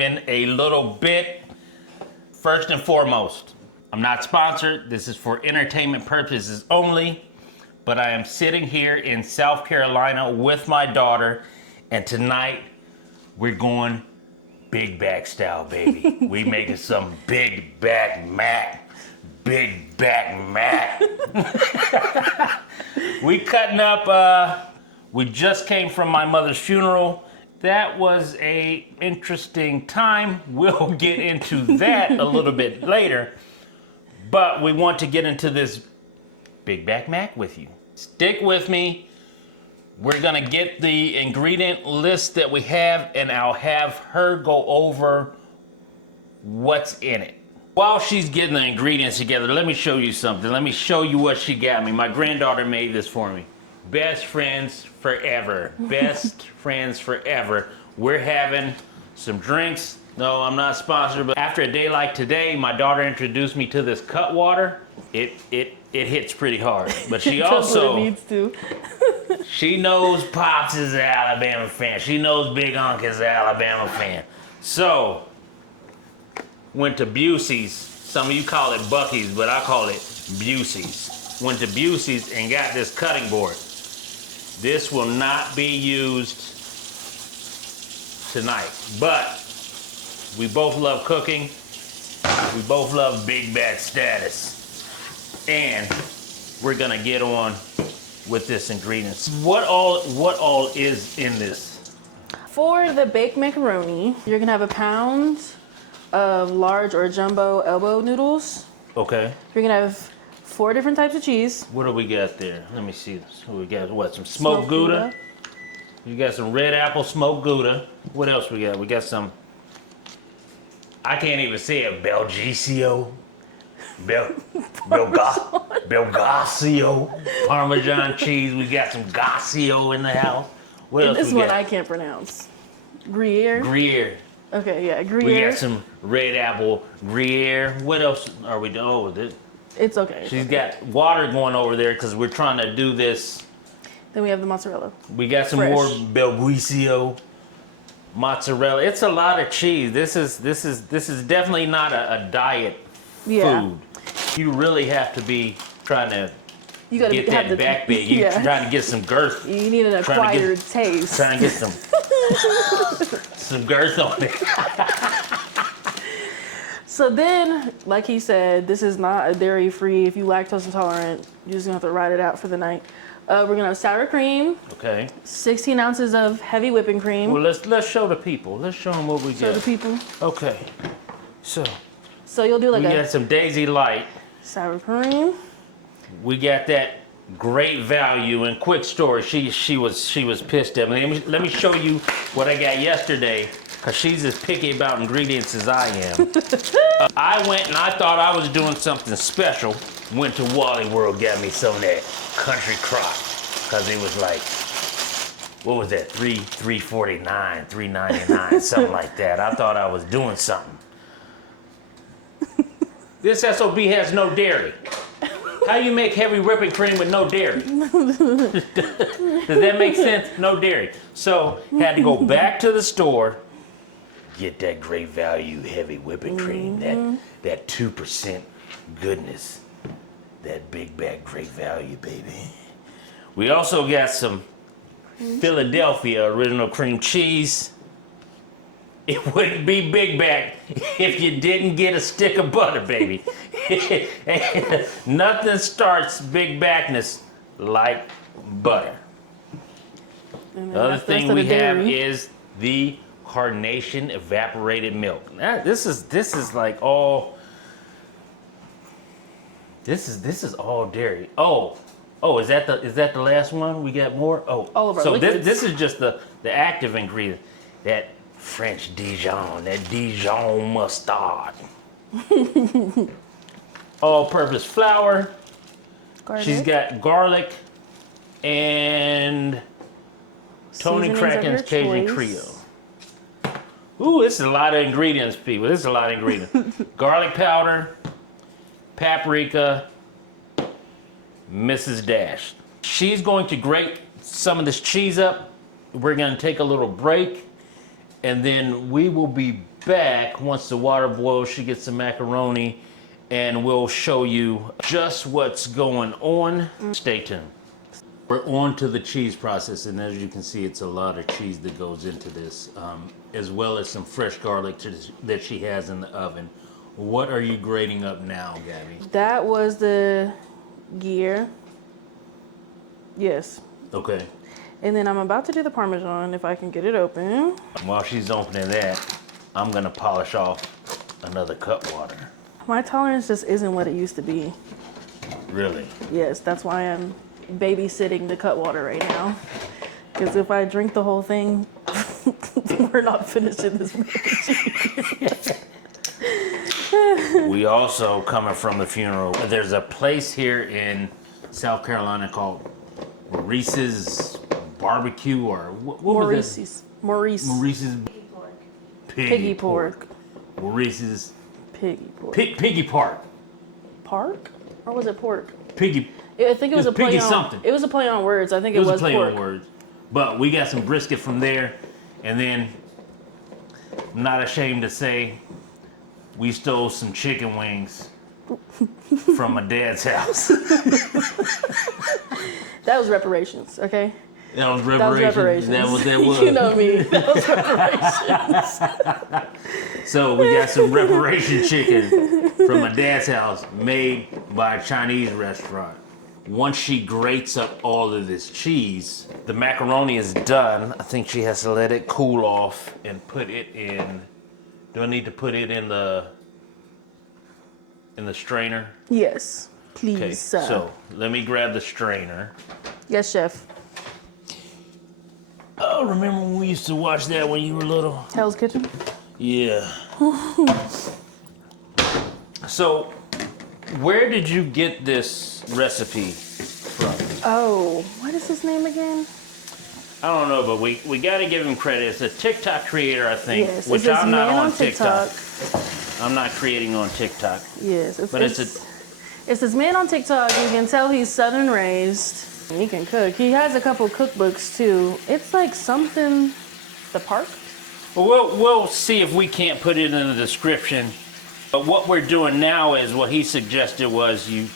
in a little bit. First and foremost, I'm not sponsored. This is for entertainment purposes only. But I am sitting here in South Carolina with my daughter, and tonight we're going Bigg Bacc style, baby. We making some Bigg Bacc Macc. Bigg Bacc Macc. We cutting up, we just came from my mother's funeral. That was a interesting time. We'll get into that a little bit later. But we want to get into this Bigg Bacc Macc with you. Stick with me. We're gonna get the ingredient list that we have, and I'll have her go over what's in it. While she's getting the ingredients together, let me show you something. Let me show you what she got me. My granddaughter made this for me. Best friends forever. Best friends forever. We're having some drinks. No, I'm not sponsored, but after a day like today, my daughter introduced me to this cut water. It hits pretty hard, but she also needs to. She knows Pops is an Alabama fan. She knows Big Unc is an Alabama fan. So went to Busey's. Some of you call it Bucky's, but I call it Busey's. Went to Busey's and got this cutting board. This will not be used tonight, but we both love cooking. We both love Bigg Bacc status. And we're gonna get on with this ingredients. What all is in this? For the baked macaroni, you're gonna have a pound of large or jumbo elbow noodles. Okay. You're gonna have 4 different types of cheese. What do we got there? Let me see this. We got what? Some smoked Gouda. You got some red apple smoked Gouda. What else we got? We got some, I can't even say it, Belgicio. Belgasio, Parmesan cheese. We got some Gasio in the house. What else This we one got? I can't pronounce. Gruyere. Gruyere. Okay, yeah, Gruyere. We got some red apple Gruyere. What else are we doing? Oh, It's okay. she's got water going over there because we're trying to do this. Then we have the mozzarella. We got some Fresh. more Belguicio, mozzarella. It's a lot of cheese. This is definitely not a diet food. You really have to be trying to get that back big. You're trying to get some girth. You need an acquired taste. Trying to get some girth on it. So then, like he said, this is not a dairy-free. If you lactose intolerant, you're just gonna have to ride it out for the night. We're gonna have sour cream. Okay. 16 ounces of heavy whipping cream. Well, let's show the people. Let's show them what we got. Show the people. Okay. So you'll do like we got some Daisy Light. Sour cream. We got that great value. And quick story, she was pissed at me. Let me show you what I got yesterday, cause she's as picky about ingredients as I am. I went and I thought I was doing something special. Went to Wally World, got me some of that country crock, cause it was like, what was that? $3.49, $3.99, something like that. I thought I was doing something. This SOB has no dairy. How you make heavy whipping cream with no dairy? Does that make sense? No dairy. So had to go back to the store, get that great value heavy whipping cream, that 2% goodness, that Bigg Bacc great value, baby. We also got some Philadelphia original cream cheese. It wouldn't be Bigg Bacc if you didn't get a stick of butter, baby. Nothing starts Bigg Baccness like butter. The other thing we have is the Carnation evaporated milk. Now, this is like all. This is all dairy. Oh, is that the last one? We got more. Oh, all of our so liquids. this is just the active ingredient. That French Dijon, that Dijon mustard. All-purpose flour. Garlic. She's got garlic and Tony Seasonings of Cracken's your Cajun choice. Creole. Ooh, this is a lot of ingredients, people. This is a lot of ingredients. Garlic powder, paprika, Mrs. Dash. She's going to grate some of this cheese up. We're going to take a little break, and then we will be back, once the water boils, she gets the macaroni, and we'll show you just what's going on. Stay tuned. We're on to the cheese process, and as you can see, it's a lot of cheese that goes into this, as well as some fresh garlic that she has in the oven. What are you grating up now, Gabby? That was the gear. Yes. Okay. And then I'm about to do the Parmesan if I can get it open. While she's opening that, I'm gonna polish off another Cutwater. My tolerance just isn't what it used to be. Really? Yes, that's why I'm babysitting the Cutwater right now. Because if I drink the whole thing, we're not finishing this mac. We also, coming from the funeral, there's a place here in South Carolina called Maurice's Barbecue, or what was it? Maurice's Piggy pork. Maurice's Piggy pork. Piggy Park. Park? Or was it pork? Piggy. I think it was a play Piggy on something. It was a play on words. I think It was a was play pork. on words. But we got some brisket from there, and then I'm not ashamed to say we stole some chicken wings from my dad's house. That was reparations, okay? That was reparations. That was that was. You know me. That was reparations. So we got some reparation chicken from my dad's house, made by a Chinese restaurant. Once she grates up all of this cheese, the macaroni is done. I think she has to let it cool off and put it in. Do I need to put it in the strainer? Yes, please. Okay, so let me grab the strainer. Yes, chef. Oh, remember when we used to watch that when you were little? Hell's Kitchen? Yeah. So, where did you get this recipe from? Oh, what is his name again? I don't know, but we got to give him credit. It's a TikTok creator, I think, Yes, which it's this I'm not man on TikTok. TikTok. I'm not creating on TikTok. Yes, But it's this man on TikTok. You can tell he's Southern raised. He can cook. He has a couple cookbooks too. It's like something, the park. Well, we'll see if we can't put it in the description. But what we're doing now is what he suggested was you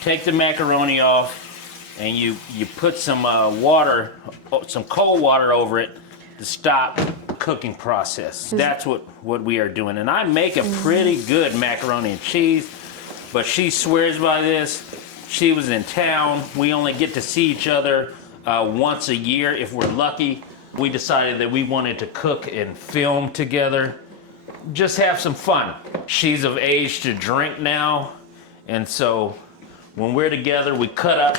take the macaroni off and you put some water, some cold water over it to stop the cooking process. That's what we are doing. And I make a pretty good macaroni and cheese, but she swears by this. She was in town. We only get to see each other once a year if we're lucky. We decided that we wanted to cook and film together, just have some fun. She's of age to drink now, and so when we're together, we cut up,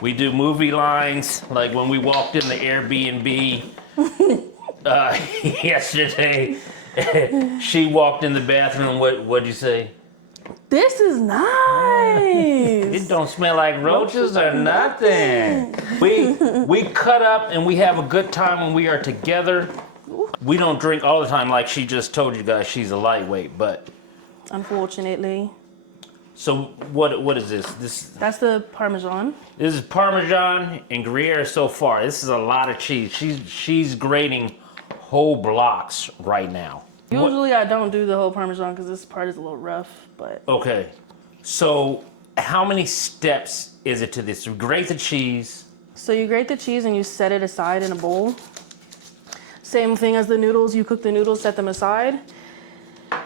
we do movie lines, like when we walked in the Airbnb yesterday, she walked in the bathroom, what'd you say? This is nice. It don't smell like roaches or nothing. We cut up and we have a good time when we are together. We don't drink all the time, like she just told you guys. She's a lightweight, but Unfortunately. so what is this? That's the Parmesan. This is Parmesan and Gruyere so far. This is a lot of cheese. She's grating whole blocks right now. Usually I don't do the whole Parmesan because this part is a little rough, but Okay, so how many steps is it to this? You grate the cheese. so you grate the cheese and you set it aside in a bowl. Same thing as the noodles. You cook the noodles, set them aside.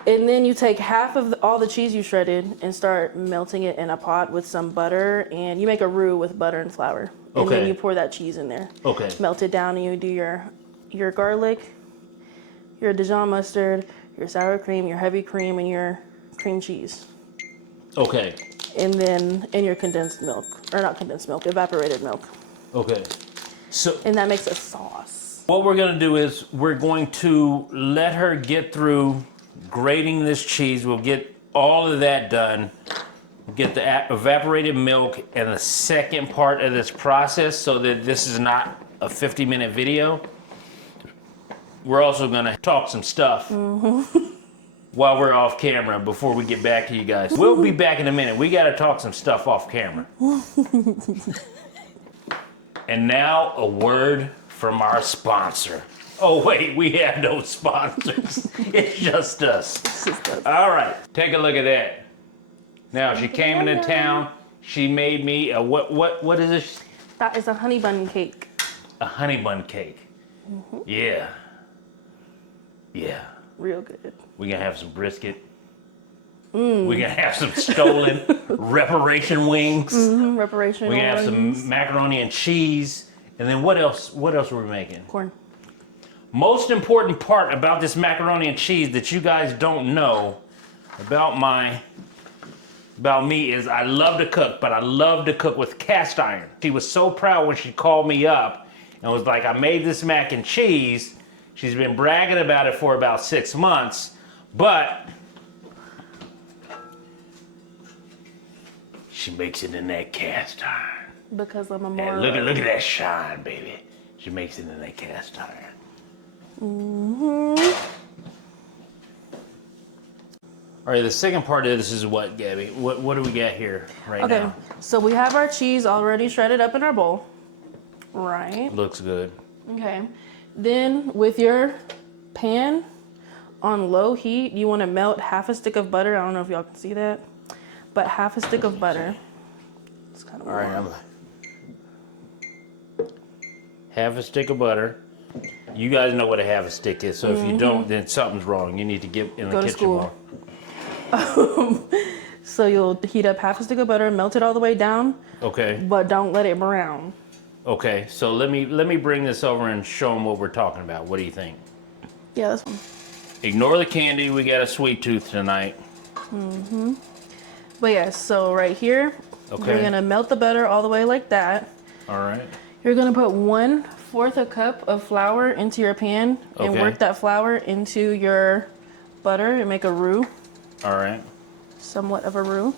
And then you take half of all the cheese you shredded and start melting it in a pot with some butter. And you make a roux with butter and flour. And Okay. then you pour that cheese in there. Okay. Melt it down and you do your garlic, your Dijon mustard, your sour cream, your heavy cream, and your cream cheese. Okay. And then your condensed milk. Or not condensed milk, evaporated milk. Okay. So And that makes a sauce. what we're gonna do is we're going to let her get through grating this cheese. We'll get all of that done. We'll get the evaporated milk and the second part of this process so that this is not a 50-minute video. We're also gonna talk some stuff while we're off camera before we get back to you guys. We'll be back in a minute. We gotta talk some stuff off camera. And now a word from our sponsor. Oh wait, we have no sponsors. It's just us. It's just us. All right, take a look at that. Now she came into town. She made me a what is this? That is a honey bun cake. A honey bun cake. Yeah. Yeah. Real good. We're gonna have some brisket. We're gonna have some stolen reparation wings. Reparation. We're gonna have some macaroni and cheese. And then what else? What else were we making? Corn. Most important part about this macaroni and cheese that you guys don't know about me is I love to cook, but I love to cook with cast iron. She was so proud when she called me up and was like, I made this mac and cheese. She's been bragging about it for about 6 months, but she makes it in that cast iron. Because I'm a And more... look at that shine, baby. She makes it in that cast iron. All right, the second part of this is what, Gabby? What do we got here right Okay, now? so we have our cheese already shredded up in our bowl. Right. Looks good. Okay. Then with your pan on low heat, you want to melt half a stick of butter. I don't know if y'all can see that, but half a stick of butter. It's kind of All right, half a stick of butter. You guys know what a half a stick is, so if you don't, then something's wrong. You need to get in the Go to kitchen school. more. So you'll heat up half a stick of butter, melt it all the way down, Okay. but don't let it brown. Okay. So let me bring this over and show them what we're talking about. What do you think? Yeah, that's fine. Ignore the candy. We got a sweet tooth tonight. But yeah, so right here, Okay. you're gonna melt the butter all the way like that. All right. You're gonna put 1/4 a cup of flour into your pan and Okay. work that flour into your butter and make a roux, All right. somewhat of a roux.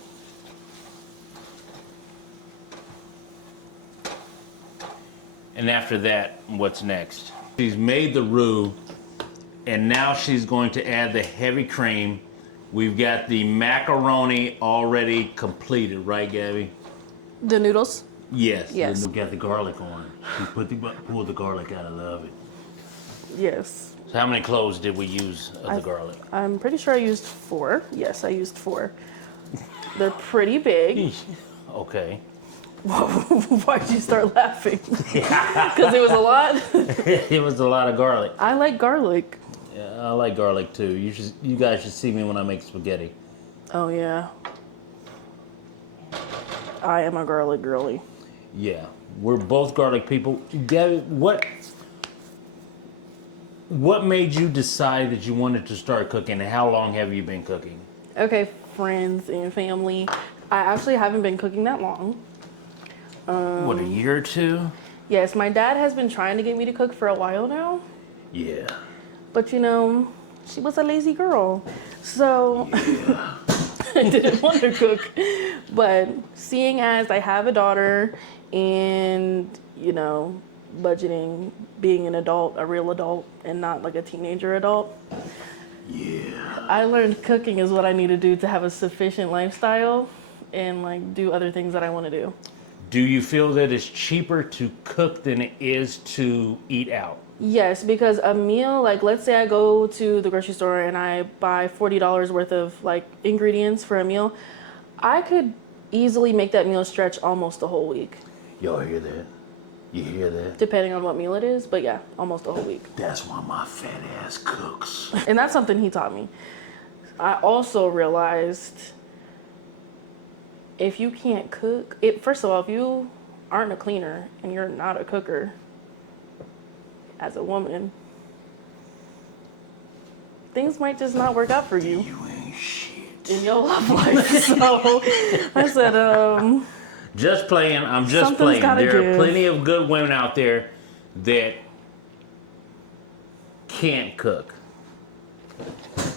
And after that, what's next? She's made the roux, and now she's going to add the heavy cream. We've got the macaroni already completed, right, Gabby? The noodles. Yes. Yes. We got the garlic on. She pulled the garlic out. I love it. Yes. So how many cloves did we use of the garlic? I'm pretty sure I used 4. Yes, I used 4. They're pretty big. Okay. Why'd you start laughing? Because it was a lot. It was a lot of garlic. I like garlic. Yeah, I like garlic too. You guys should see me when I make spaghetti. Oh yeah. I am a garlic girly. Yeah, we're both garlic people. Gabby, what made you decide that you wanted to start cooking, and how long have you been cooking? Okay, friends and family. I actually haven't been cooking that long. What, a year or two? Yes, my dad has been trying to get me to cook for a while now. Yeah. But you know, she was a lazy girl. So I didn't want to cook. But seeing as I have a daughter and, you know, budgeting, being an adult, a real adult, and not like a teenager adult. Yeah. I learned cooking is what I need to do to have a sufficient lifestyle and like do other things that I want to do. Do you feel that it's cheaper to cook than it is to eat out? Yes, because a meal, like let's say I go to the grocery store and I buy $40 worth of like ingredients for a meal, I could easily make that meal stretch almost a whole week. Y'all hear that? You hear that? Depending on what meal it is, but yeah, almost a whole week. That's why my fat ass cooks. And that's something he taught me. I also realized if you can't cook, first of all, if you aren't a cleaner and you're not a cooker, as a woman, things might just not work out for you. You ain't shit. In your love life. So I said, Just playing. I'm just Something's playing. gotta There are give. plenty of good women out there that can't cook.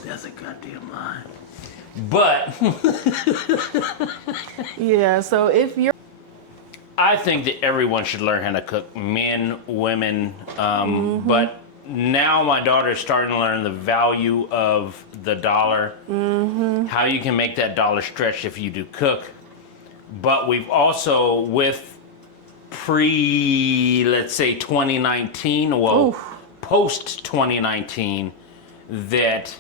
That's a goddamn lie. But yeah, so if you're I think that everyone should learn how to cook, men, women. But now my daughter's starting to learn the value of the dollar, how you can make that dollar stretch if you do cook. But we've also, with let's say 2019, well, Oof. post 2019 that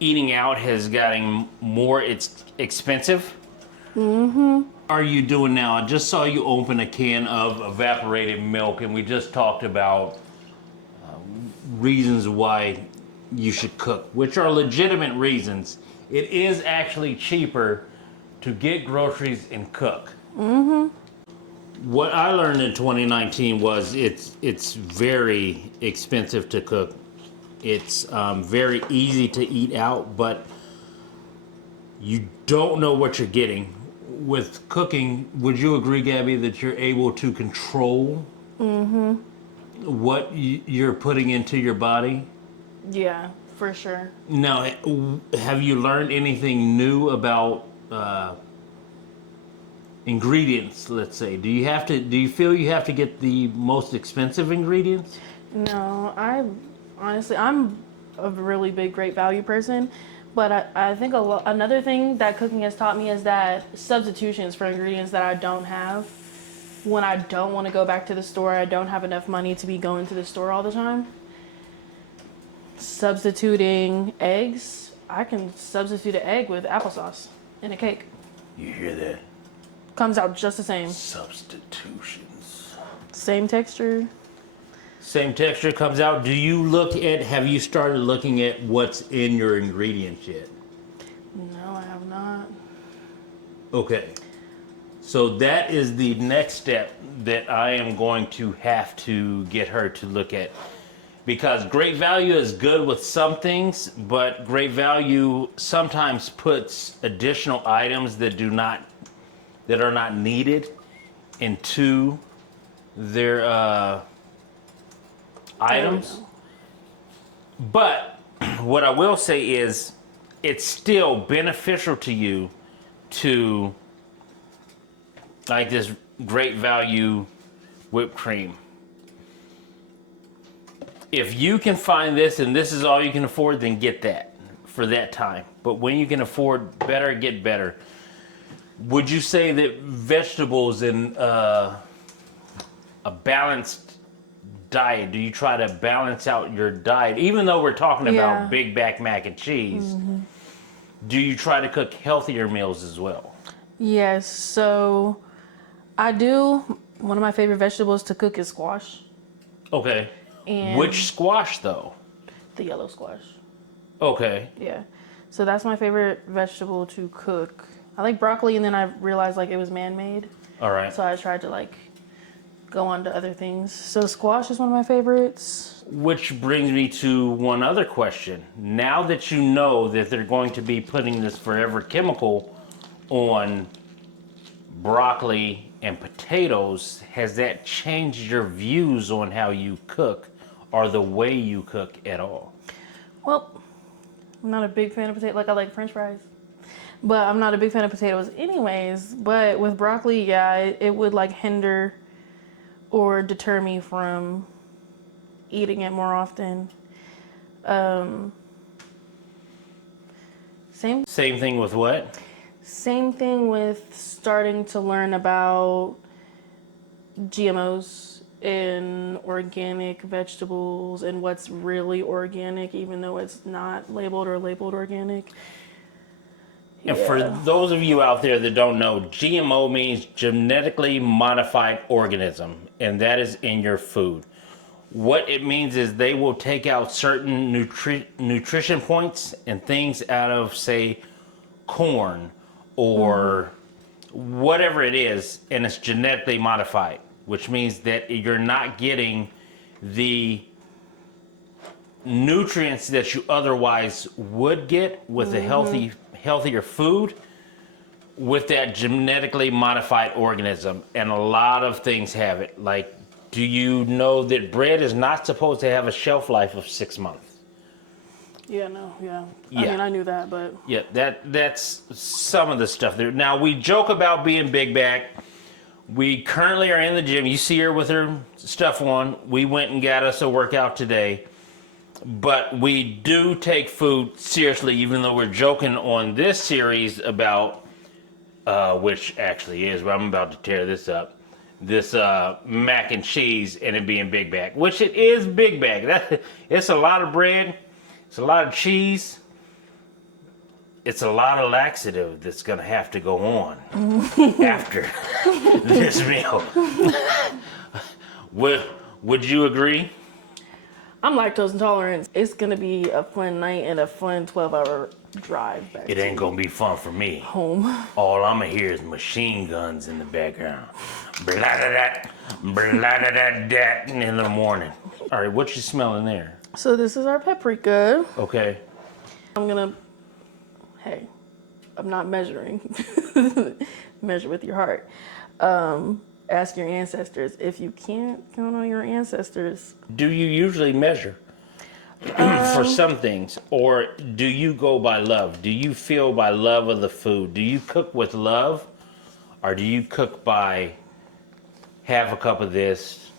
eating out has gotten more expensive. Are you doing now? I just saw you open a can of evaporated milk, and we just talked about reasons why you should cook, which are legitimate reasons. It is actually cheaper to get groceries and cook. What I learned in 2019 was it's very expensive to cook. It's very easy to eat out, but you don't know what you're getting. With cooking, would you agree, Gabby, that you're able to control what you're putting into your body? Yeah, for sure. Now, have you learned anything new about ingredients, let's say? Do you feel you have to get the most expensive ingredients? No, I'm a really big Great Value person, but I think another thing that cooking has taught me is that substitutions for ingredients that I don't have, when I don't want to go back to the store, I don't have enough money to be going to the store all the time. Substituting eggs, I can substitute an egg with applesauce in a cake. You hear that? Comes out just the same. Substitutions. Same texture. Same texture comes out. Have you started looking at what's in your ingredients yet? No, I have not. Okay. So that is the next step that I am going to have to get her to look at. Because Great Value is good with some things, but Great Value sometimes puts additional items that are not needed into their items. But what I will say is it's still beneficial to you to like this Great Value whipped cream. If you can find this and this is all you can afford, then get that for that time. But when you can afford better, get better. Would you say that vegetables and a balanced diet, do you try to balance out your diet? Even though we're talking about Bigg Bacc mac and cheese, do you try to cook healthier meals as well? Yes, so I do. One of my favorite vegetables to cook is squash. Okay. And which squash though? The yellow squash. Okay. Yeah. So that's my favorite vegetable to cook. I like broccoli, and then I realized like it was man-made. All right. So I tried to like go on to other things. So squash is one of my favorites. Which brings me to one other question. Now that you know that they're going to be putting this forever chemical on broccoli and potatoes, has that changed your views on how you cook or the way you cook at all? Well, I'm not a big fan of potato. Like I like French fries, but I'm not a big fan of potatoes anyways. But with broccoli, yeah, it would like hinder or deter me from eating it more often. Same thing with what? Same thing with starting to learn about GMOs in organic vegetables and what's really organic, even though it's not labeled organic. And for those of you out there that don't know, GMO means genetically modified organism, and that is in your food. What it means is they will take out certain nutrition points and things out of, say, corn or whatever it is, and it's genetically modified, which means that you're not getting the nutrients that you otherwise would get with a healthier food with that genetically modified organism. And a lot of things have it. Like, do you know that bread is not supposed to have a shelf life of 6 months? Yeah, no, yeah. I mean, I knew that, but... Yeah, that's some of the stuff there. Now, we joke about being Bigg Bacc. We currently are in the gym. You see her with her stuff on. We went and got us a workout today. But we do take food seriously, even though we're joking on this series about, which actually is, but I'm about to tear this up. this mac and cheese and it being Bigg Bacc, which it is Bigg Bacc. It's a lot of bread, it's a lot of cheese, it's a lot of laxative that's gonna have to go on after this meal. Would you agree? I'm lactose intolerant. It's gonna be a fun night and a fun 12-hour drive back. It ain't gonna be fun for me. Home. All I'ma hear is machine guns in the background. Blah-da-da, blah-da-da-da in the morning. All right, what you smelling there? So this is our paprika. Okay. Hey, I'm not measuring. Measure with your heart. Ask your ancestors. If you can't count on your ancestors. Do you usually measure for some things, or do you go by love? Do you feel by love of the food? Do you cook with love, or do you cook by half a cup of this?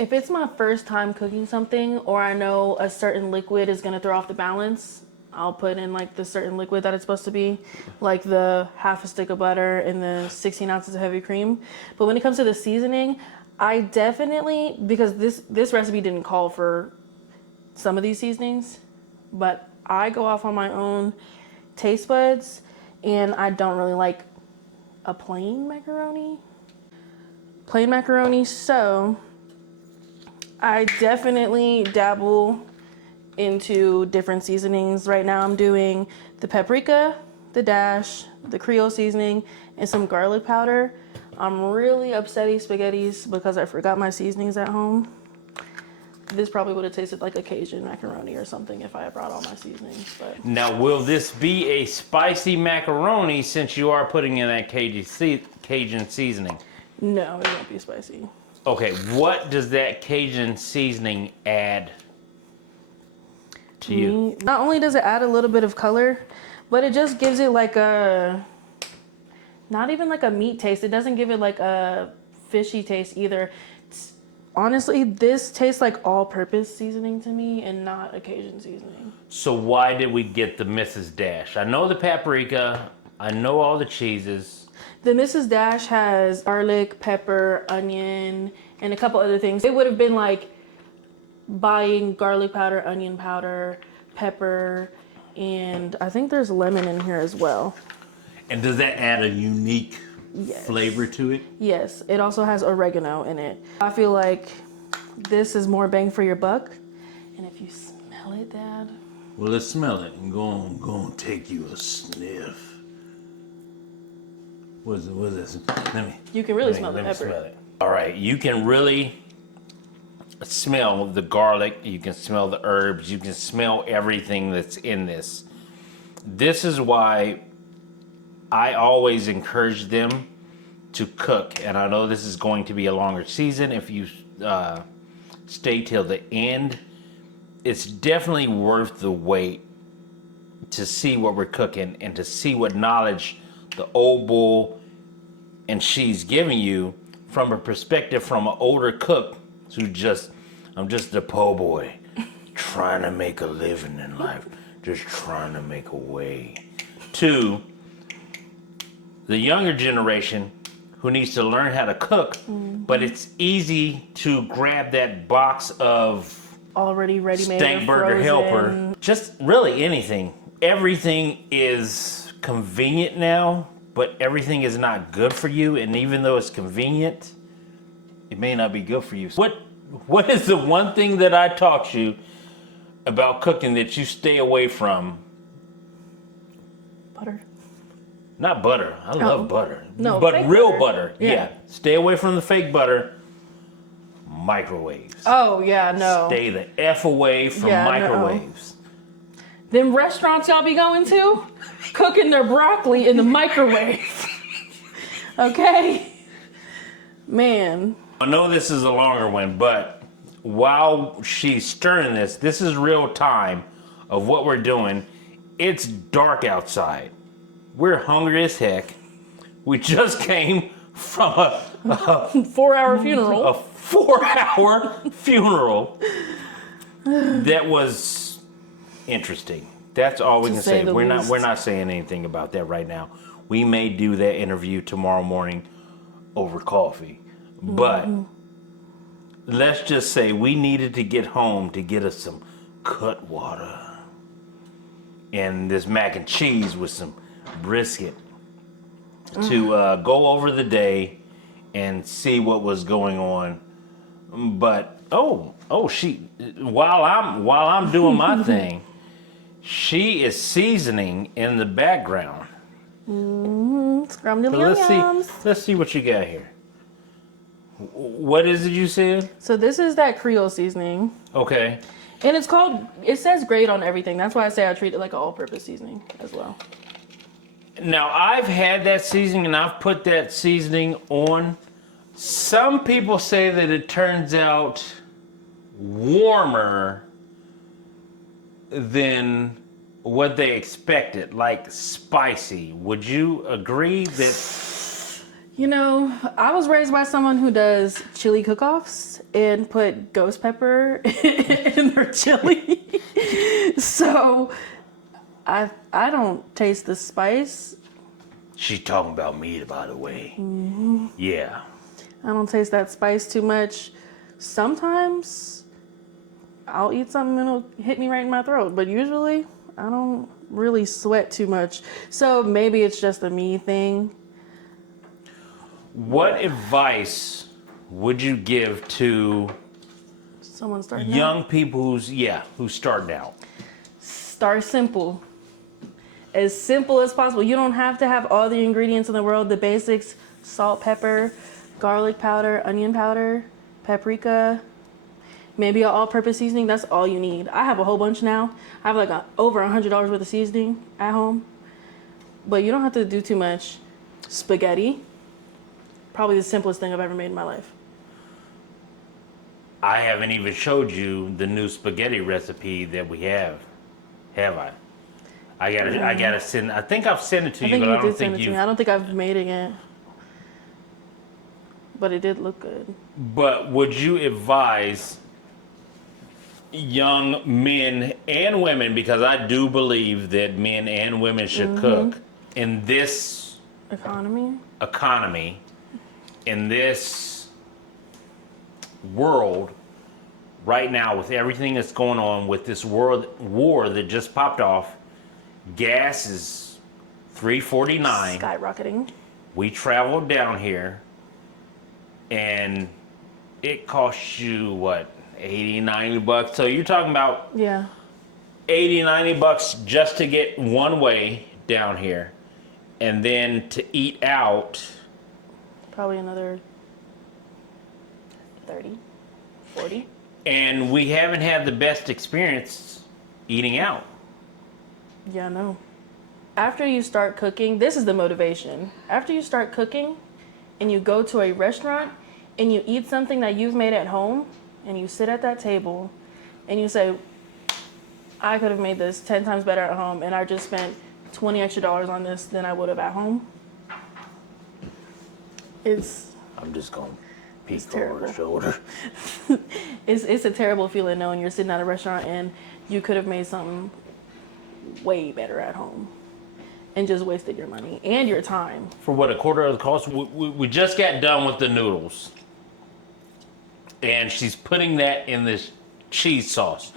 If it's my first time cooking something, or I know a certain liquid is gonna throw off the balance, I'll put in like the certain liquid that it's supposed to be, like the half a stick of butter and the 16 ounces of heavy cream. But when it comes to the seasoning, I definitely, because this recipe didn't call for some of these seasonings, but I go off on my own taste buds, and I don't really like a plain macaroni. So I definitely dabble into different seasonings. Right now I'm doing the paprika, the dash, the Creole seasoning, and some garlic powder. I'm really upsetty spaghettis because I forgot my seasonings at home. This probably would have tasted like a Cajun macaroni or something if I had brought all my seasonings. But Now, will this be a spicy macaroni since you are putting in that Cajun seasoning? no, it won't be spicy. Okay, what does that Cajun seasoning add to you? Not only does it add a little bit of color, but it just gives it like a, not even like a meat taste. It doesn't give it like a fishy taste either. Honestly, this tastes like all-purpose seasoning to me and not a Cajun seasoning. So why did we get the Mrs. Dash? I know the paprika, I know all the cheeses. The Mrs. Dash has garlic, pepper, onion, and a couple other things. It would have been like buying garlic powder, onion powder, pepper, and I think there's lemon in here as well. And does that add a unique flavor to it? Yes, it also has oregano in it. I feel like this is more bang for your buck. And if you smell it, Dad. Well, let's smell it and go on, take you a sniff. What is this? You can really smell the let me pepper. smell it. All right, you can really smell the garlic, you can smell the herbs, you can smell everything that's in this. This is why I always encourage them to cook, and I know this is going to be a longer season if you stay till the end. It's definitely worth the wait to see what we're cooking and to see what knowledge the old bull and she's giving you from a perspective from an older cook who I'm just a po' boy trying to make a living in life, just trying to make a way. To the younger generation who needs to learn how to cook, but it's easy to grab that box of Already ready-made Stank Burger Helper. Just really anything. Everything is convenient now, but everything is not good for you. And even though it's convenient, it may not be good for you. What is the one thing that I taught you about cooking that you stay away from? Butter. Not butter. I love butter. No, but fake real butter. butter. Yeah. Stay away from the fake butter. Microwaves. Oh, yeah, no. Stay the F away from microwaves. Them restaurants y'all be going to, cooking their broccoli in the microwave. Okay? Man. I know this is a longer one, but while she's stirring this is real time of what we're doing. It's dark outside. We're hungry as heck. We just came from a 4-hour funeral. A 4-hour funeral that was interesting. That's all we can say. We're not saying anything about that right now. We may do that interview tomorrow morning over coffee, But let's just say we needed to get home to get us some cut water and this mac and cheese with some brisket to go over the day and see what was going on. But she while I'm doing my thing, she is seasoning in the background. Scrum diddly So yums. let's see what you got here. What is it you said? So this is that Creole seasoning. Okay. And it's called, it says great on everything. That's why I say I treat it like an all-purpose seasoning as well. Now, I've had that seasoning and I've put that seasoning on. Some people say that it turns out warmer than what they expected, like spicy. Would you agree that? You know, I was raised by someone who does chili cook-offs and put ghost pepper in their chili. So I don't taste the spice. She's talking about me, by the way. Mm-hmm. Yeah. I don't taste that spice too much. Sometimes I'll eat something and it'll hit me right in my throat, but usually I don't really sweat too much. So maybe it's just a me thing. What advice would you give to Someone starting young out? people who's starting out? Start simple. As simple as possible. You don't have to have all the ingredients in the world. The basics: salt, pepper, garlic powder, onion powder, paprika, maybe an all-purpose seasoning. That's all you need. I have a whole bunch now. I have like over $100 worth of seasoning at home. But you don't have to do too much. Spaghetti. Probably the simplest thing I've ever made in my life. I haven't even showed you the new spaghetti recipe that we have I? I gotta send. I think I've sent it to I you, think but you I don't did send think it to me. I don't think I've made it yet. But it did look good. But would you advise young men and women, because I do believe that men and women should cook in this Economy. in this world right now, with everything that's going on with this world war that just popped off? Gas is $3.49. Skyrocketing. We traveled down here and it costs you what, 80, 90 bucks? So you're talking about Yeah. 80, 90 bucks just to get one way down here, and then to eat out. Probably another 30, 40. And we haven't had the best experience eating out. Yeah, no. After you start cooking, this is the motivation. After you start cooking and you go to a restaurant and you eat something that you've made at home and you sit at that table and you say, I could have made this 10 times better at home and I just spent $20 extra on this than I would have at home. I'm just going to peek over terrible. the shoulder. It's a terrible feeling knowing you're sitting at a restaurant and you could have made something way better at home and just wasted your money and your time. For what, a quarter of the cost? We just got done with the noodles. And she's putting that in this cheese sauce.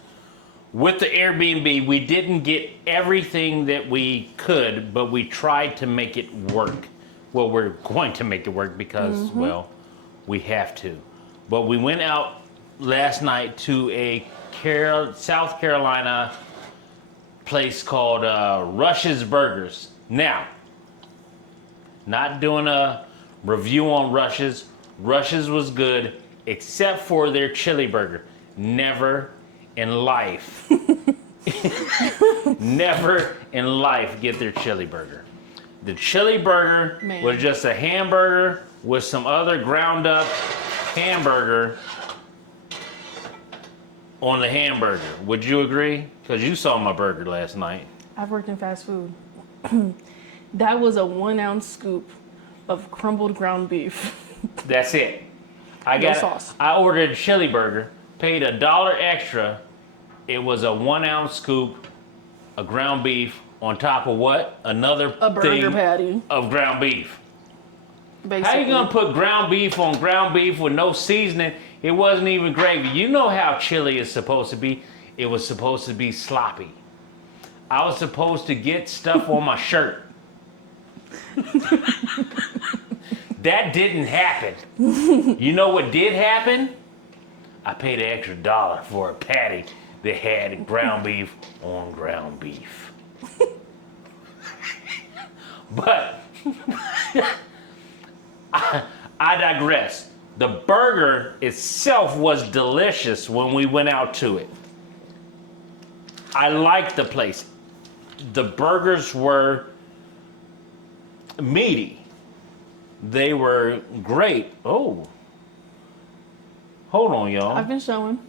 With the Airbnb, we didn't get everything that we could, but we tried to make it work. Well, we're going to make it work because, well, we have to. But we went out last night to a South Carolina place called Rush's Burgers. Now, not doing a review on Rush's. Rush's was good, except for their chili burger. Never in life, never in life get their chili burger. The chili burger was just a hamburger with some other ground up hamburger on the hamburger. Would you agree? Because you saw my burger last night. I've worked in fast food. That was a 1 ounce scoop of crumbled ground beef. That's it. No sauce. I ordered a chili burger, paid $1 extra. It was a 1 ounce scoop of ground beef on top of what? Another A burger thing patty. of ground beef. Basically. How you gonna put ground beef on ground beef with no seasoning? It wasn't even gravy. You know how chili is supposed to be. It was supposed to be sloppy. I was supposed to get stuff on my shirt. That didn't happen. You know what did happen? I paid an extra $1 for a patty that had ground beef on ground beef. But I digress. The burger itself was delicious when we went out to it. I liked the place. The burgers were meaty. They were great. Oh. Hold on, y'all. I've been showing.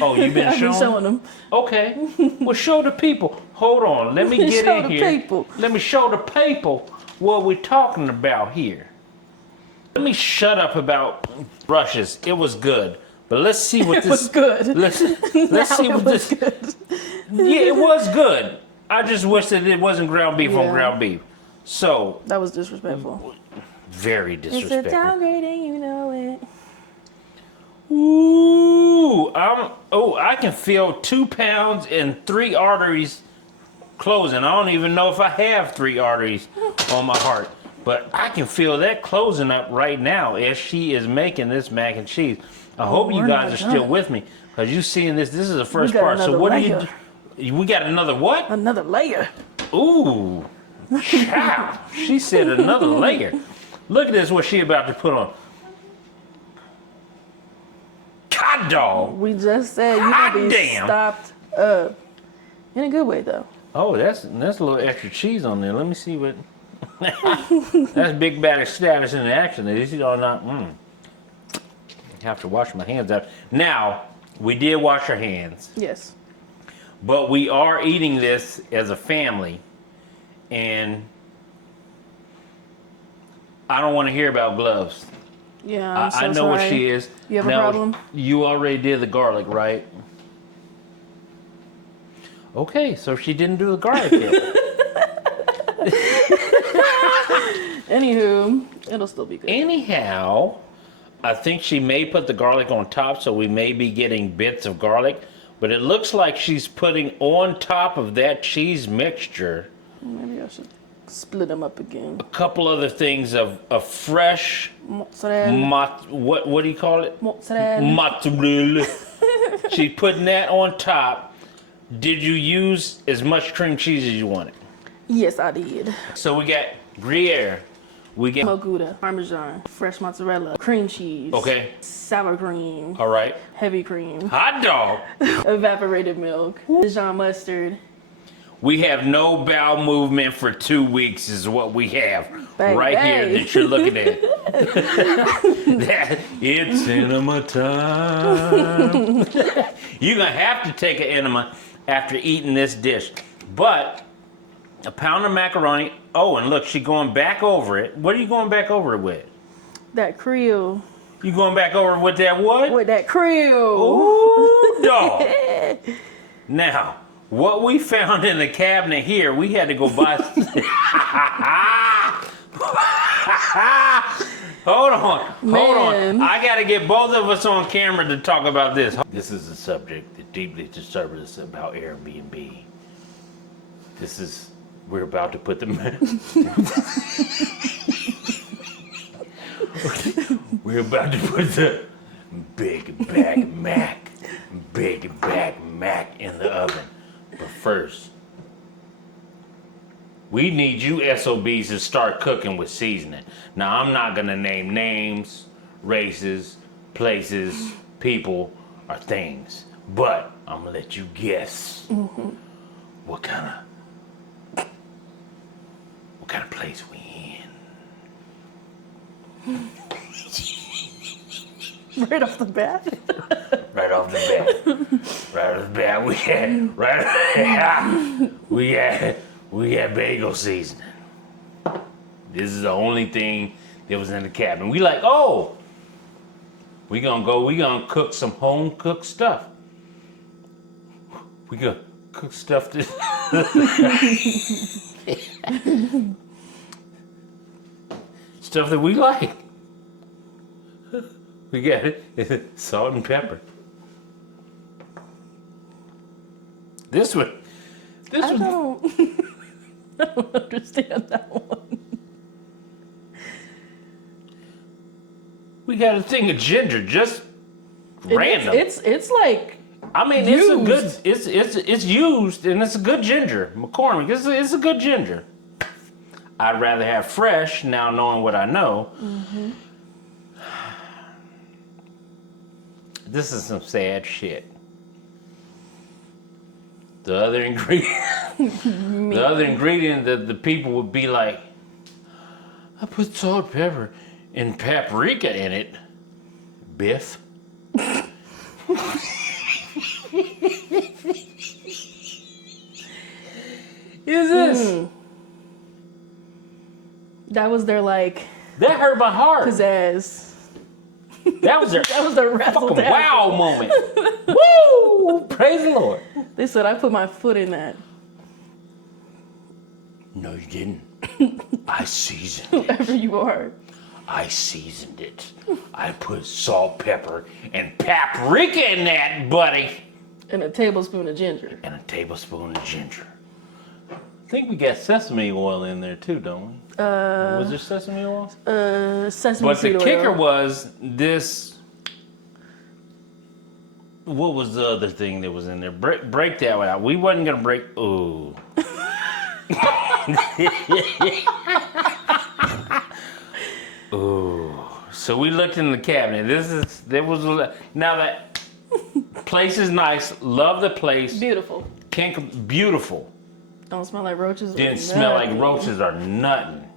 Oh, you've been I've showing? been showing them. Okay. Well, show the people. Hold on. Let me get Show in the here. people. Let me show the people what we're talking about here. Let me shut up about brushes. It was good. But let's see what It this was good. Let's Now see it what was this good. Yeah, it was good. I just wish that it wasn't ground beef on Yeah. ground beef. So, That was disrespectful. very It's a disrespectful. downgrade and you know it. Ooh, I can feel 2 pounds and 3 arteries closing. I don't even know if I have 3 arteries on my heart, but I can feel that closing up right now as she is making this mac and cheese. I hope you we're guys not are still done. with me, because you seeing this. This is the first got part. So another what layer. do you? We got another what? Another layer. Ooh, child. She said another layer. Look at this. What she about to put on? God dog. We just said you Hot gonna be damn. stopped up. In a good way though. Oh, that's a little extra cheese on there. Let me see what. That's Bigg Bacc status in action. These are not. Have to wash my hands out. Now, we did wash our hands, Yes. but we are eating this as a family, and I don't want to hear about gloves. Yeah, I'm so I know sorry. what she is. You have a Now, problem? You already did the garlic, right? Okay, so she didn't do the garlic yet. Anywho, it'll still be good. Anyhow, I think she may put the garlic on top, so we may be getting bits of garlic. But it looks like she's putting on top of that cheese mixture Maybe I should split them up again. a couple other things of fresh Mozzarella. what do you call it? Mozzarella. Mozzarella. She's putting that on top. Did you use as much cream cheese as you wanted? Yes, I did. So we got Gruyere. We got Gouda, Parmesan, fresh mozzarella, cream cheese. Okay. Sour cream, all right. heavy cream, Hot dog. evaporated milk, Dijon mustard. We have no bowel movement for 2 weeks is what we have Bang, right bang. here that you're looking at. It's enema time. You're going to have to take an enema after eating this dish. But a pound of macaroni. Oh, and look, she's going back over it. What are you going back over it with? That Creole. You going back over it with that what? With that Creole. Ooh, dog. Now, what we found in the cabinet here, we had to go buy. Hold on. Man. I got to get both of us on camera to talk about this. This is a subject that deeply disturbs us about Airbnb. We're about to put the. We're about to put the Bigg Bacc Mac. Bigg Bacc Mac in the oven. But first, we need you SOBs to start cooking with seasoning. Now, I'm not going to name names, races, places, people, or things. But I'm going to let you guess what kind of place we in. Right off the bat. Right off the bat, we had bagel seasoning. This is the only thing that was in the cabinet. We like, oh, we gonna cook some home cooked stuff. We gonna cook stuff that stuff that we like. We got it. Salt and pepper. This one. I don't understand that one. We got a thing of ginger, just random. It's like. I mean, used. it's used, and it's a good ginger. McCormick, it's a good ginger. I'd rather have fresh, now knowing what I know. Mm-hmm. This is some sad shit. The other ingredient that the people would be like, I put salt, pepper, and paprika in it. Biff. Is this? That was their like. That hurt my heart. Pizzazz. That was their razzle fucking wow moment. Woo! Praise the Lord. They said I put my foot in that. No, you didn't. I seasoned it. Whoever you are. I seasoned it. I put salt, pepper, and paprika in that, buddy. And a tablespoon of ginger. And a tablespoon of ginger. I think we got sesame oil in there too, don't we? Was there sesame oil? Sesame But seed the oil. kicker was this. What was the other thing that was in there? Break that one out. We wasn't gonna break. Ooh. Ooh. So we looked in the cabinet. Now that place is nice. Love the place. Beautiful. Beautiful. Don't smell like roaches. Didn't smell like roaches or nothing.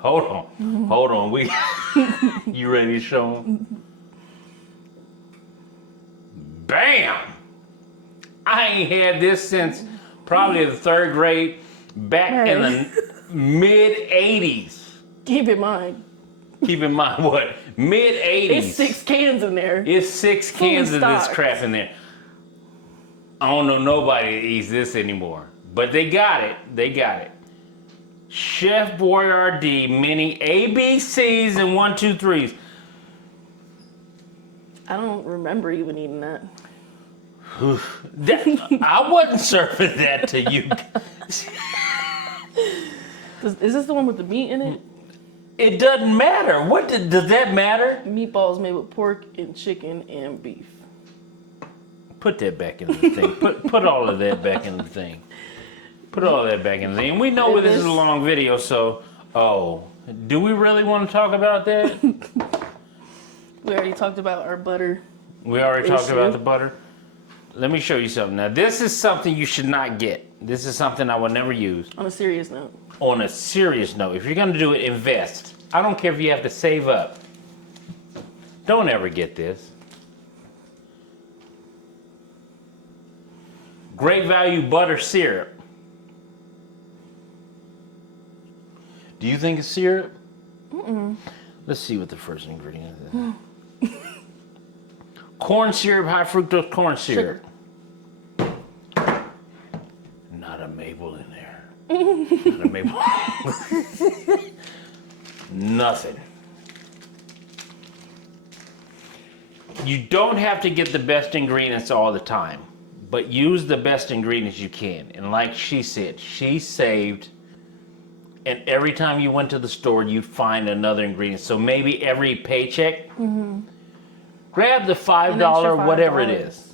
Hold on. We, you ready to show them? Bam! I ain't had this since probably the third grade, back in the mid 80s. Keep in mind. Keep in mind what? Mid 80s. It's 6 cans in there. It's 6 cans of this crap in there. I don't know nobody that eats this anymore. But they got it. Chef Boyardee mini ABCs and 1, 2, 3s. I don't remember even eating that. I wasn't serving that to you. Is this the one with the meat in it? It doesn't matter. Does that matter? Meatballs made with pork and chicken and beef. Put that back in the thing. Put all of that back in the thing. Put all of that back in the thing. We know this is a long video, so do we really want to talk about that? We already talked about our butter. We already talked about the butter. Let me show you something. Now, this is something you should not get. This is something I will never use. On a serious note. On a serious note, if you're going to do it, invest. I don't care if you have to save up. Don't ever get this. Great value butter syrup. Do you think it's syrup? Mm-mm. Let's see what the first ingredient is. Corn syrup, high fructose corn syrup. Sugar. Not a maple in there. Not a maple. Nothing. You don't have to get the best ingredients all the time, but use the best ingredients you can. And like she said, she saved, and every time you went to the store, you'd find another ingredient. So maybe every paycheck, grab the $5 whatever it is,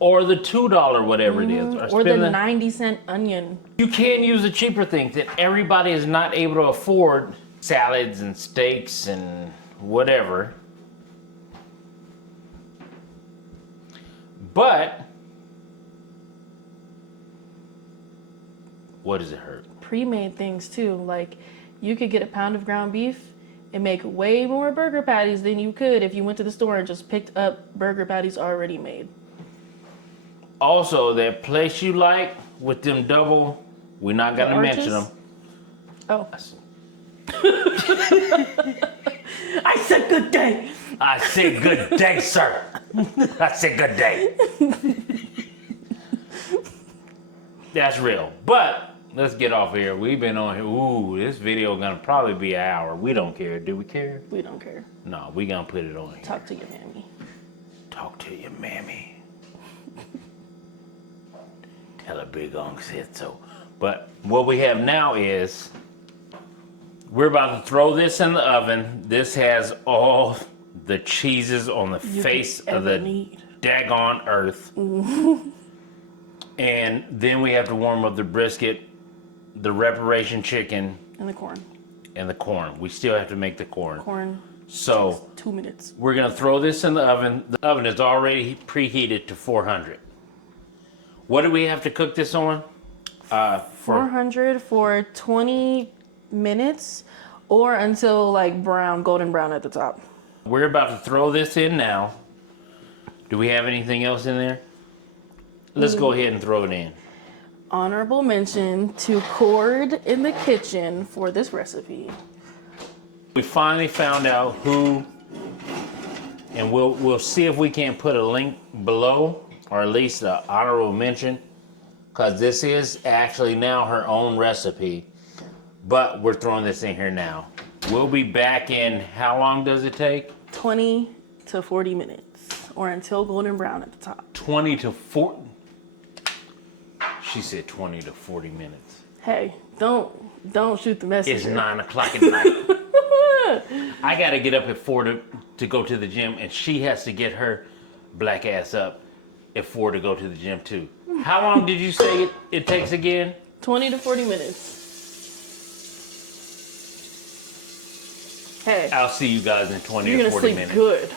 or the $2 whatever it is, or the 90-cent onion. You can use the cheaper things that everybody is not able to afford, salads and steaks and whatever. But what does it hurt? Pre-made things too. Like you could get a pound of ground beef and make way more burger patties than you could if you went to the store and just picked up burger patties already made. Also, that place you like with them double, we're not gonna mention them. Oh. I said good day. I said good day, sir. I said good day. That's real. But let's get off here. We've been on here. Ooh, this video gonna probably be an hour. We don't care. Do we care? We don't care. No, we gonna put it on here. Talk to your mammy. Talk to your mammy. Tell her Big Unc said so. But what we have now is we're about to throw this in the oven. This has all the cheeses on the face of the daggone earth. And then we have to warm up the brisket, the reparation chicken, and the corn. And the corn. We still have to make the corn. Corn. So 2 minutes. We're gonna throw this in the oven. The oven is already preheated to 400. What do we have to cook this on? 400 for 20 minutes, or until like brown, golden brown at the top. We're about to throw this in now. Do we have anything else in there? Let's go ahead and throw it in. Honorable mention to Cord in the kitchen for this recipe. We finally found out who, and we'll see if we can put a link below, or at least an honorable mention, because this is actually now her own recipe, but we're throwing this in here now. We'll be back in, how long does it take? 20 to 40 minutes, or until golden brown at the top. 20 to 40. She said 20 to 40 minutes. Hey, don't shoot the messenger. It's 9 o'clock at night. I gotta get up at 4 to go to the gym, and she has to get her black ass up at 4 to go to the gym too. How long did you say it takes again? 20 to 40 minutes. Hey. I'll see you guys in 20 You're to gonna 40 sleep minutes. good.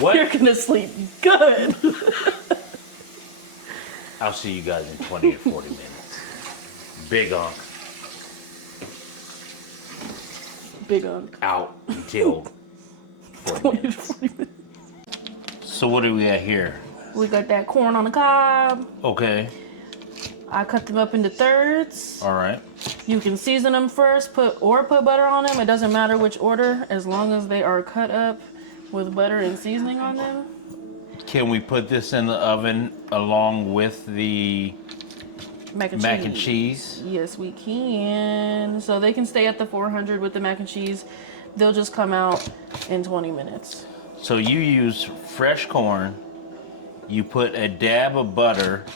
What? You're gonna sleep good. I'll see you guys in 20 to 40 minutes. Big Unc. Big Unc. Out until 40 20 to minutes. 40 minutes. So what do we got here? We got that corn on the cob. Okay. I cut them up into thirds. All right. You can season them first, put butter on them. It doesn't matter which order, as long as they are cut up with butter and seasoning on them. Can we put this in the oven along with the Mac and cheese. Yes, we can. So they can stay at the 400 with the mac and cheese. They'll just come out in 20 minutes. So you use fresh corn. You put a dab of butter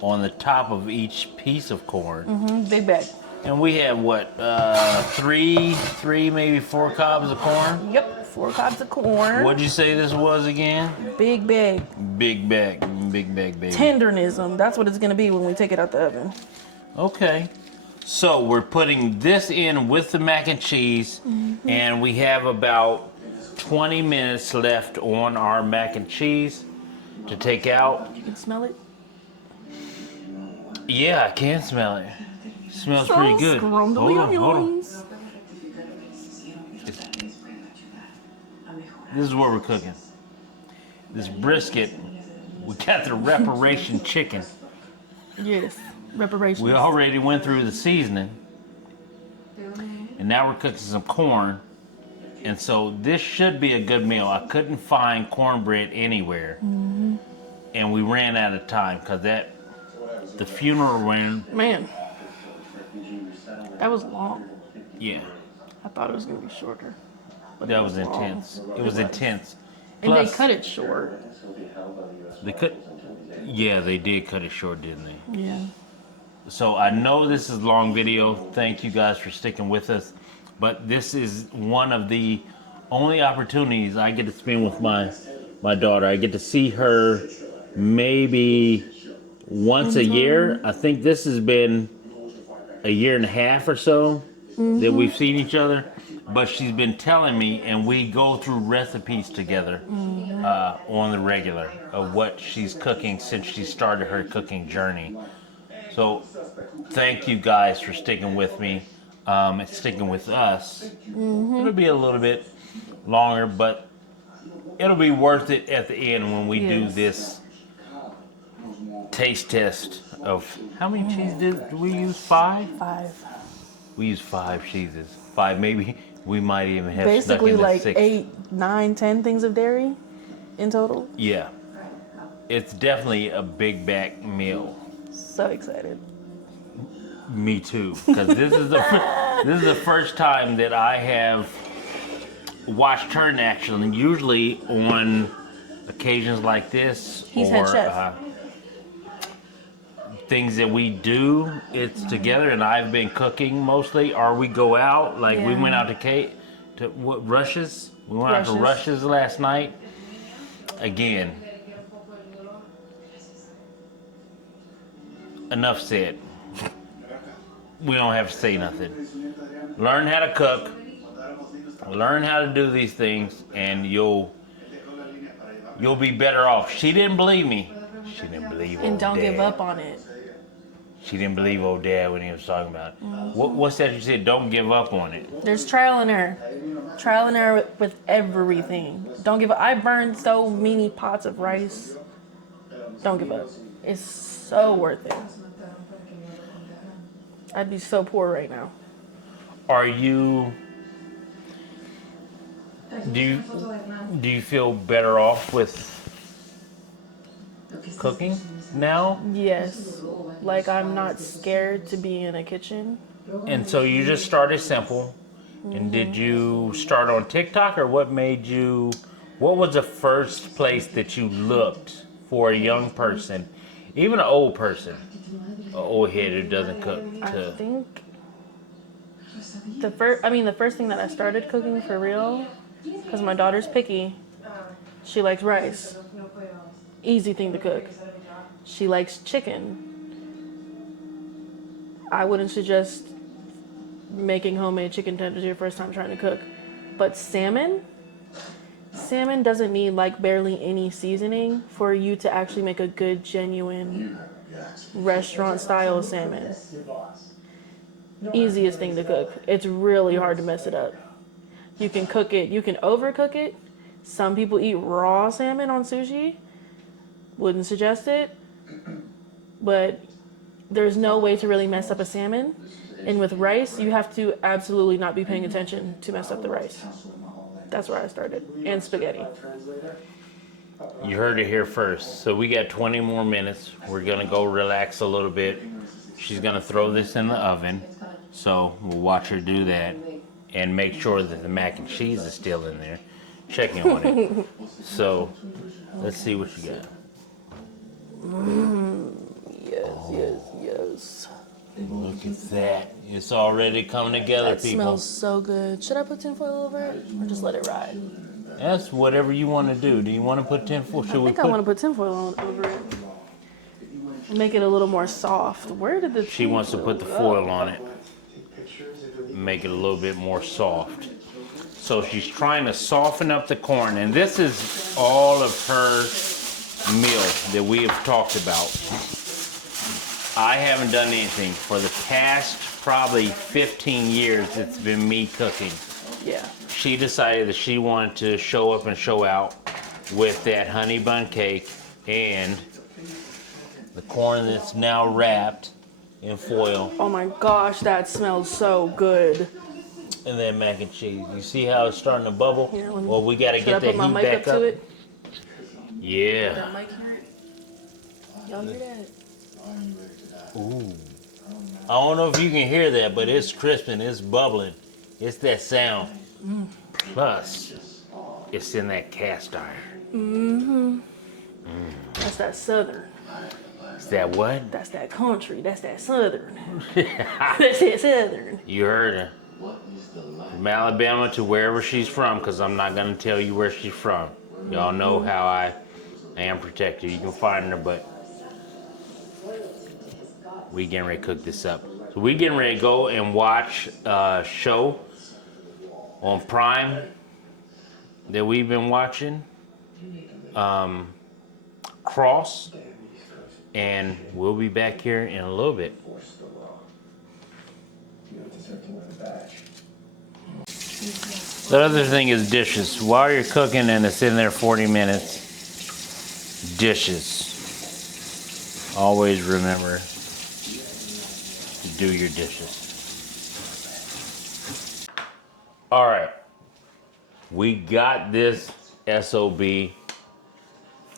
on the top of each piece of corn. Big Bacc. And we have what, three, maybe 4 cobs of corn? Yep, 4 cobs of corn. What'd you say this was again? Bigg Bacc. Bigg Bacc, Bigg Bacc, baby. Tendernism. That's what it's gonna be when we take it out the oven. Okay. So we're putting this in with the mac and cheese, and we have about 20 minutes left on our mac and cheese to take out. You can smell it. Yeah, I can smell it. Smells pretty good. Hold on. This is what we're cooking. This brisket, we got the reparation chicken. Yes, reparations. We already went through the seasoning. And now we're cooking some corn. And so this should be a good meal. I couldn't find cornbread anywhere. And we ran out of time because the funeral ran. Man, that was long. Yeah, I thought it was gonna be shorter. But that it was long. intense. It was intense. And Plus, they cut it short. Yeah, they did cut it short, didn't they? Yeah. So I know this is a long video. Thank you guys for sticking with us. But this is one of the only opportunities I get to spend with my daughter. I get to see her maybe once a year. I think this has been a year and a half or so that we've seen each other. But she's been telling me, and we go through recipes together on the regular of what she's cooking since she started her cooking journey. So thank you guys for sticking with me and sticking with us. It'll be a little bit longer, but it'll be worth it at the end when we do this taste test of how many cheeses do we use? 5? 5. We use 5 cheeses. 5, maybe we might even have Basically snuck in like 6. 8, 9, 10 things of dairy in total. Yeah, it's definitely a Bigg Bacc meal. so excited. Me too, because this is the first time that I have watched her in action. And usually on occasions like this, He's or head chef. Things that we do, it's together, and I've been cooking mostly, or we go out. Like we went out to Rush's. We went out to Rush's last night. Again, enough said. We don't have to say nothing. Learn how to cook. Learn how to do these things, and you'll be better off. She didn't believe me. She didn't believe And don't Dad. give up on it. She didn't believe old Dad when he was talking about it. What's that you said? Don't give up on it. There's trial and error. Trial and error with everything. Don't give up. I burned so many pots of rice. Don't give up. It's so worth it. I'd be so poor right now. Do you feel better off with cooking now? Yes. Like, I'm not scared to be in a kitchen. And so you just started simple. And did you start on TikTok, or what was the first place that you looked for a young person, even an old person, an old head who doesn't cook? I think the first thing that I started cooking for real, because my daughter's picky, she likes rice. Easy thing to cook. She likes chicken. I wouldn't suggest making homemade chicken tenders your first time trying to cook. But salmon doesn't need like barely any seasoning for you to actually make a good, genuine restaurant style salmon. Easiest thing to cook. It's really hard to mess it up. You can cook it, you can overcook it. Some people eat raw salmon on sushi. Wouldn't suggest it. But there's no way to really mess up a salmon. And with rice, you have to absolutely not be paying attention to mess up the rice. That's where I started. And spaghetti. You heard it here first. So we got 20 more minutes. We're gonna go relax a little bit. She's gonna throw this in the oven. So we'll watch her do that and make sure that the mac and cheese is still in there. Checking on it. So let's see what you got. Yes. Look at that. It's already coming together, That people. smells so good. Should I put tinfoil over it or just let it ride? That's whatever you want to do. Do you want to put tinfoil? I think I want to put tinfoil over it. Make it a little more soft. Where did the She wants to put the foil on it. Make it a little bit more soft. So she's trying to soften up the corn. And this is all of her meal that we have talked about. I haven't done anything for the past probably 15 years. It's been me cooking. Yeah. She decided that she wanted to show up and show out with that honey bun cake and the corn that's now wrapped in foil. Oh my gosh, that smells so good. And then mac and cheese. You see how it's starting to bubble? Here, Well, we got to get I that put my heat mic back up up. to it? Yeah. That mic hear it? Y'all hear that? Ooh. I don't know if you can hear that, but it's crisp and it's bubbling. It's that sound. Plus, it's in that cast iron. That's that southern. Is that what? That's that country. That's that southern. That's that southern. You heard her. From Alabama to wherever she's from, because I'm not going to tell you where she's from. Y'all know how I am protected. You can find her, but we getting ready to cook this up. So we getting ready to go and watch a show on Prime that we've been watching, Cross, and we'll be back here in a little bit. The other thing is dishes. While you're cooking and it's in there 40 minutes, dishes. Always remember to do your dishes. All right. We got this SOB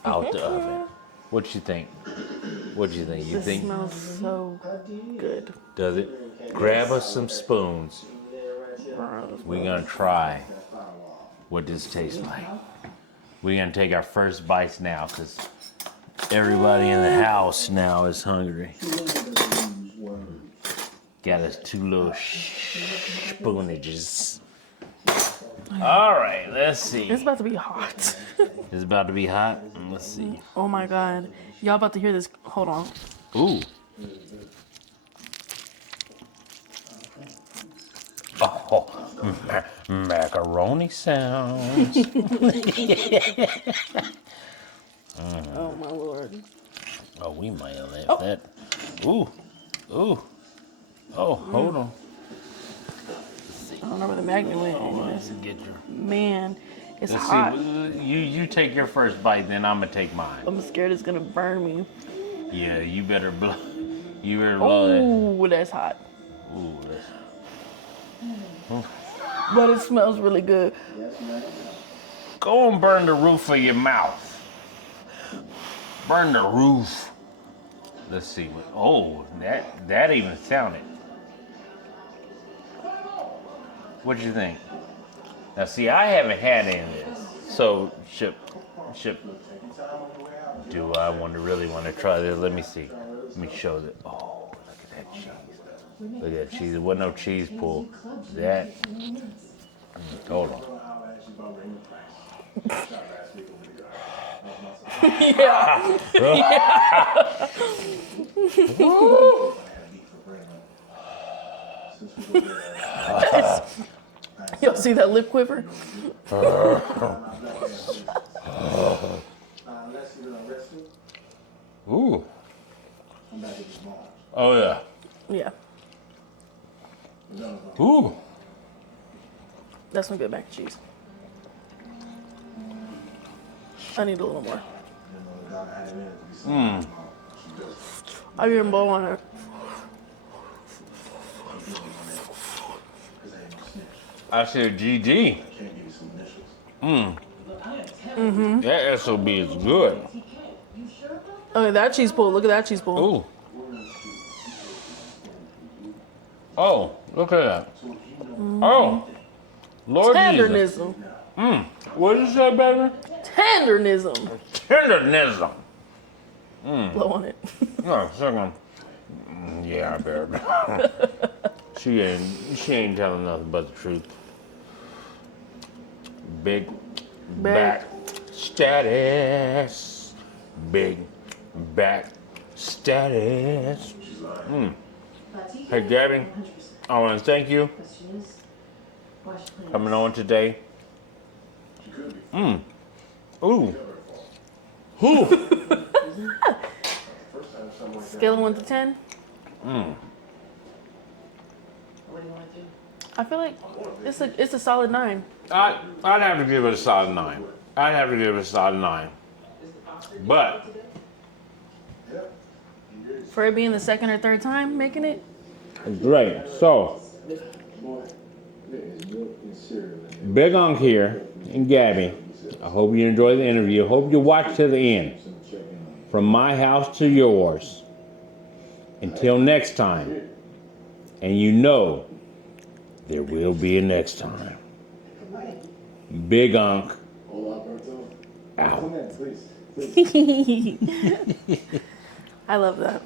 out the oven. What you think? What do you think? You This think? smells so good. Does it? Grab us some spoons. We're gonna try what this tastes like. We're gonna take our first bites now, because everybody in the house now is hungry. Got us 2 little spoonages. All right, let's see. It's about to be hot. It's about to be hot. Let's see. Oh my God. Y'all about to hear this. Hold on. Ooh. Oh, macaroni sounds. Oh my Lord. Oh, we might have left that. Ooh. Ooh. Oh, hold on. I don't know where the magnet went. Let's get your. Man, it's Let's hot. see. You take your first bite, then I'm gonna take mine. I'm scared it's gonna burn me. Yeah, you better blow. You better blow Oh, that's hot. that. Ooh, that's. But it smells really good. Go and burn the roof of your mouth. Burn the roof. Let's see what. Oh, that even sounded. What do you think? Now, see, I haven't had any of this, so ship. Do I really want to try this? Let me see. Let me show that. Oh, look at that cheese. Look at that cheese. There wasn't no cheese pull. That. Hold on. Yeah. Y'all see that lip quiver? Ooh. Oh yeah. Yeah. Ooh. That's some good mac and cheese. I need a little more. I didn't blow on it. I said GG. That SOB is good. Okay, that cheese pull. Look at that cheese pull. Ooh. Oh, look at that. Oh, Lord Jesus. Tendernism. What did you say, baby? Tendernism. Tendernism. Blow on it. Oh, second. Yeah, I better. She ain't telling nothing but the truth. Bigg Bacc status. Bigg Bacc status. Hey, Gabby, I want to thank you coming on today. Ooh. Ooh. Scale of 1 to 10. I feel like it's a solid 9. I'd have to give it a solid 9. But For it being the second or third time making it. great. So Big Unc here and Gabby. I hope you enjoyed the interview. I hope you watch to the end. From my house to yours. Until next time. And you know there will be a next time. Big Unc out. I love that.